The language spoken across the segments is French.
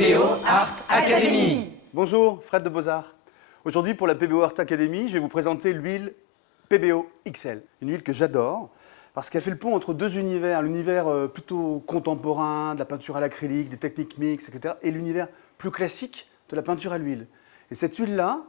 PBO Art Academy. Bonjour, Fred de Beaux-Arts. Aujourd'hui, pour la PBO Art Academy, je vais vous présenter l'huile PBO XL. Une huile que j'adore parce qu'elle fait le pont entre deux univers. L'univers plutôt contemporain, de la peinture à l'acrylique, des techniques mixtes, etc. et l'univers plus classique de la peinture à l'huile. Et cette huile-là,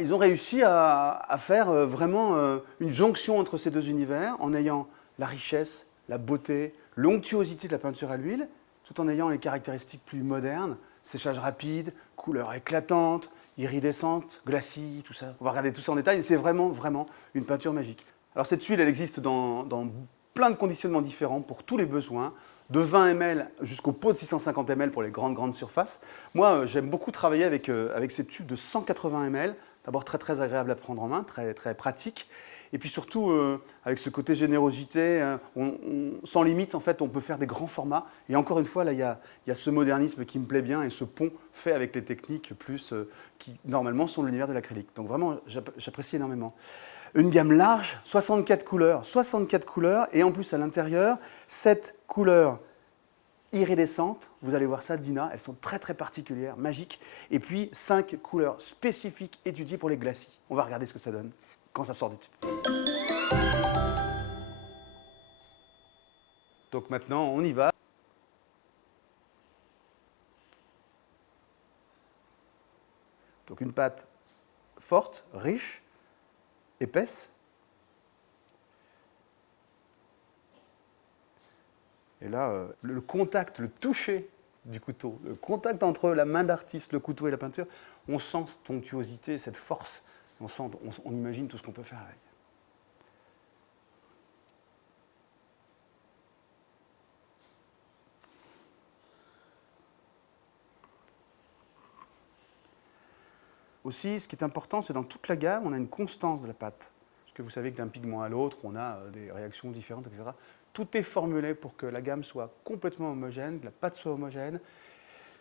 ils ont réussi à faire vraiment une jonction entre ces deux univers en ayant la richesse, la beauté, l'onctuosité de la peinture à l'huile, tout en ayant les caractéristiques plus modernes, séchage rapide, couleurs éclatantes, iridescentes, glacis, tout ça. On va regarder tout ça en détail, mais c'est vraiment une peinture magique. Alors cette huile, elle existe dans plein de conditionnements différents pour tous les besoins, de 20 ml jusqu'au pot de 650 ml pour les grandes surfaces. Moi, j'aime beaucoup travailler avec ces tubes de 180 ml. D'abord très agréable à prendre en main, très pratique. Et puis surtout, avec ce côté générosité, sans limite, en fait, on peut faire des grands formats. Et encore une fois, là, il y a ce modernisme qui me plaît bien et ce pont fait avec les techniques plus qui, normalement, sont l'univers de l'acrylique. Donc vraiment, j'apprécie énormément. Une gamme large, 64 couleurs, et en plus, à l'intérieur, 7 couleurs iridescentes. Vous allez voir ça, Dina, elles sont très particulières, magiques. Et puis, 5 couleurs spécifiques étudiées pour les glacis. On va regarder ce que ça donne quand ça sort du tube. Donc maintenant, on y va. Donc une pâte forte, riche, épaisse. Et là, le contact, le toucher du couteau, le contact entre la main d'artiste, le couteau et la peinture, on sent cette onctuosité, cette force. On imagine tout ce qu'on peut faire avec. Aussi, ce qui est important, c'est dans toute la gamme, on a une constance de la pâte. Parce que vous savez que d'un pigment à l'autre, on a des réactions différentes, etc. Tout est formulé pour que la gamme soit complètement homogène, que la pâte soit homogène,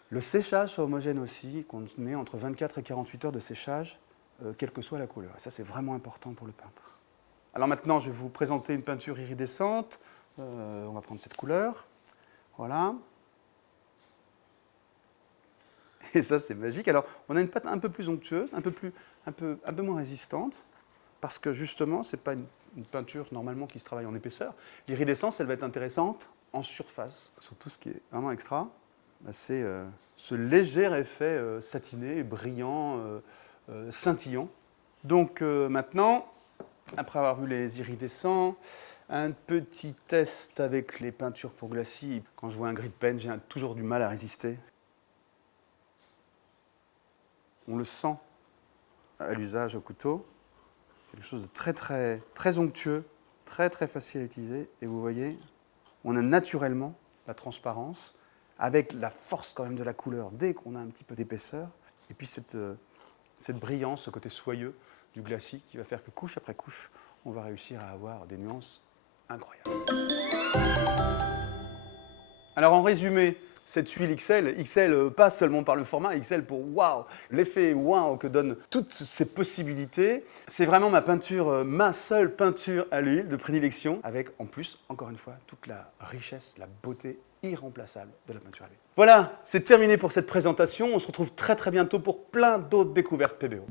le séchage soit homogène aussi, qu'on ait entre 24 et 48 heures de séchage, quelle que soit la couleur. Et ça, c'est vraiment important pour le peintre. Alors maintenant, je vais vous présenter une peinture iridescente. On va prendre cette couleur. Voilà. Et ça, c'est magique. Alors, on a une pâte un peu plus onctueuse, un peu moins résistante, parce que justement, ce n'est pas une peinture normalement qui se travaille en épaisseur. L'iridescence, elle va être intéressante en surface. Surtout, ce qui est vraiment extra, c'est ce léger effet satiné, brillant, scintillant. Donc maintenant, après avoir vu les iridescents, un petit test avec les peintures pour glacis. Quand je vois un gris de pen, j'ai toujours du mal à résister. On le sent à l'usage au couteau. Quelque chose de très onctueux, très facile à utiliser. Et vous voyez, on a naturellement la transparence avec la force quand même de la couleur dès qu'on a un petit peu d'épaisseur. Et puis cette brillance, ce côté soyeux du glacis qui va faire que couche après couche, on va réussir à avoir des nuances incroyables. Alors en résumé, cette huile XL passe seulement par le format XL pour waouh, l'effet waouh que donnent toutes ces possibilités. C'est vraiment ma seule peinture à l'huile de prédilection, avec en plus, encore une fois, toute la richesse, la beauté irremplaçable de la peinture à l'huile. Voilà, c'est terminé pour cette présentation. On se retrouve très bientôt pour plein d'autres découvertes PBO.